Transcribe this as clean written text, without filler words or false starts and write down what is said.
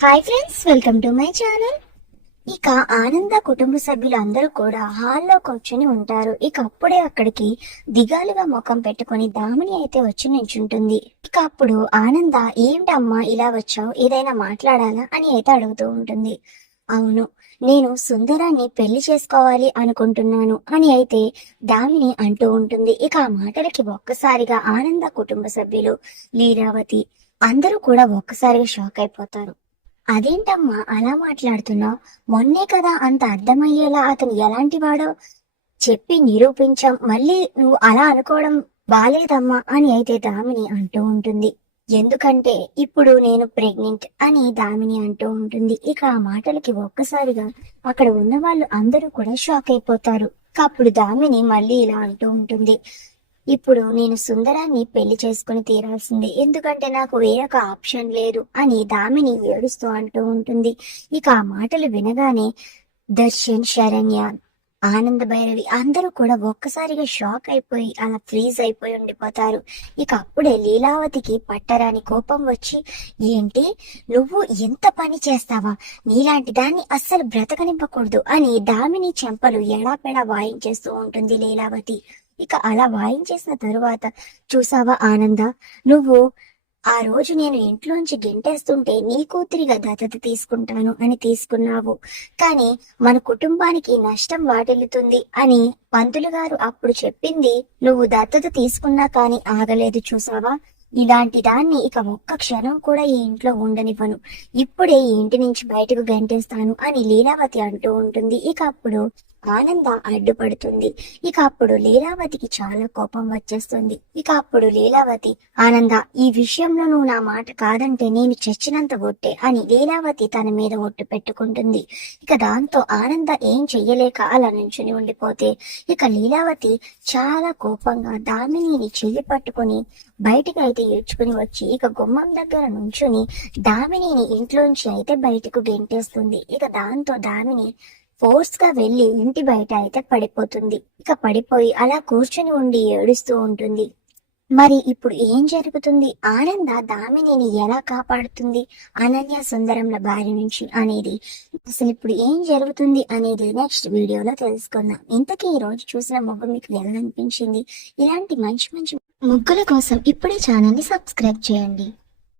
Hi friends, welcome to my channel. ఇక ఆనంద కుటుంబ సభ్యులు అందరూ కూడా హాల్లో కూర్చొని ఉంటారు. ఇక అప్పుడే అక్కడికి దిగాలుగా ముఖం పెట్టుకొని దామిని అయితే వచ్చి నించుంటుంది. ఇక అప్పుడు ఆనంద, ఏంటమ్మా ఇలా వచ్చావు, ఏదైనా మాట్లాడాలా అని అయితే అడుగుతూ ఉంటుంది. అవును, నేను సుందరాన్ని పెళ్లి చేసుకోవాలి అనుకుంటున్నాను అని అయితే దామిని అంటూ ఉంటుంది. ఇక ఆ మాటలకి ఒక్కసారిగా ఆనంద కుటుంబ సభ్యులు, లీలావతి అందరూ కూడా ఒక్కసారిగా షాక్ అయిపోతారు. అదేంటమ్మా అలా మాట్లాడుతున్నావు? మొన్నే కదా అంత అర్థమయ్యేలా అతను ఎలాంటి వాడో చెప్పి నిరూపించాం, మళ్ళీ నువ్వు అలా అనుకోవడం బాలేదమ్మా అని అయితే దామిని అంటూ ఉంటుంది. ఎందుకంటే ఇప్పుడు నేను ప్రెగ్నెంట్ అని దామిని అంటూ ఉంటుంది. ఇక ఆ మాటలకి ఒక్కసారిగా అక్కడ ఉన్న వాళ్ళు అందరూ కూడా షాక్ అయిపోతారు. అప్పుడు దామిని మళ్ళీ ఇలా అంటూ ఉంటుంది. ఇప్పుడు నేను సుందరాన్ని పెళ్లి చేసుకుని తీరాల్సిందే, ఎందుకంటే నాకు వేరొక ఆప్షన్ లేదు అని దామిని ఏడుస్తూ అంటూ ఉంటుంది. ఇక ఆ మాటలు వినగానే దర్శన్, శరణ్య, ఆనంద భైరవి అందరూ కూడా ఒక్కసారిగా షాక్ అయిపోయి అలా ఫ్రీజ్ అయిపోయి ఉండిపోతారు. ఇక అప్పుడే లీలావతికి పట్టరాని కోపం వచ్చి, ఏంటి నువ్వు ఎంత పని చేస్తావా, నీలాంటి దాన్ని అస్సలు బ్రతకనివ్వకూడదు అని దామిని చెంపలు ఎడాపెడా వాయించేస్తూ ఉంటుంది లీలావతి. ఇక అలా వాయించేసిన తరువాత, చూసావా ఆనంద, నువ్వు ఆ రోజు నేను ఇంట్లోంచి గెంటేస్తుంటే నీ కూతురిగా దత్తత తీసుకుంటాను అని తీసుకున్నావు, కానీ మన కుటుంబానికి నష్టం వాటిల్లుతుంది అని పంతులు గారు అప్పుడు చెప్పింది నువ్వు దత్తత తీసుకున్నా కానీ ఆగలేదు. చూసావా, ఇలాంటి దాన్ని ఇక ఒక్క క్షణం కూడా ఈ ఇంట్లో ఉండనివ్వను, ఇప్పుడే ఈ ఇంటి నుంచి బయటకు గంటేస్తాను అని లీలావతి అంటూ ఉంటుంది. ఇక అప్పుడు ఆనంద అడ్డుపడుతుంది. ఇక అప్పుడు లీలావతికి చాలా కోపం వచ్చేస్తుంది. ఇక అప్పుడు లీలావతి, ఆనంద, ఈ విషయంలో నువ్వు నా మాట కాదంటే నేను చచ్చినంత ఒట్టే అని లీలావతి తన మీద ఒట్టు పెట్టుకుంటుంది. ఇక దాంతో ఆనంద ఏం చెయ్యలేక అలా నుంచుని ఉండిపోతే, ఇక లీలావతి చాలా కోపంగా దామినిని చెయ్యి పట్టుకుని బయటికి అయితే ఈడ్చుకుని వచ్చి ఇక గుమ్మం దగ్గర నుంచుని దామినిని ఇంట్లోంచి అయితే బయటకు గెంటేస్తుంది. ఇక దాంతో దామిని ఫోర్స్ గా వెళ్లి ఇంటి బయట అయితే పడిపోతుంది. ఇక పడిపోయి అలా కూర్చొని ఉండి ఏడుస్తూ ఉంటుంది. మరి ఇప్పుడు ఏం జరుగుతుంది, ఆనంద దామినిని ఎలా కాపాడుతుంది అనన్య సుందరంల బారి నుంచి అనేది, అసలు ఇప్పుడు ఏం జరుగుతుంది అనేది నెక్స్ట్ వీడియోలో తెలుసుకుందాం. ఇంతకీ ఈ రోజు చూసిన ముగ్గు మీకు ఎలా అనిపించింది? ఇలాంటి మంచి మంచి ముగ్గుల కోసం ఇప్పుడే ఛానల్ ని సబ్స్క్రైబ్ చేయండి.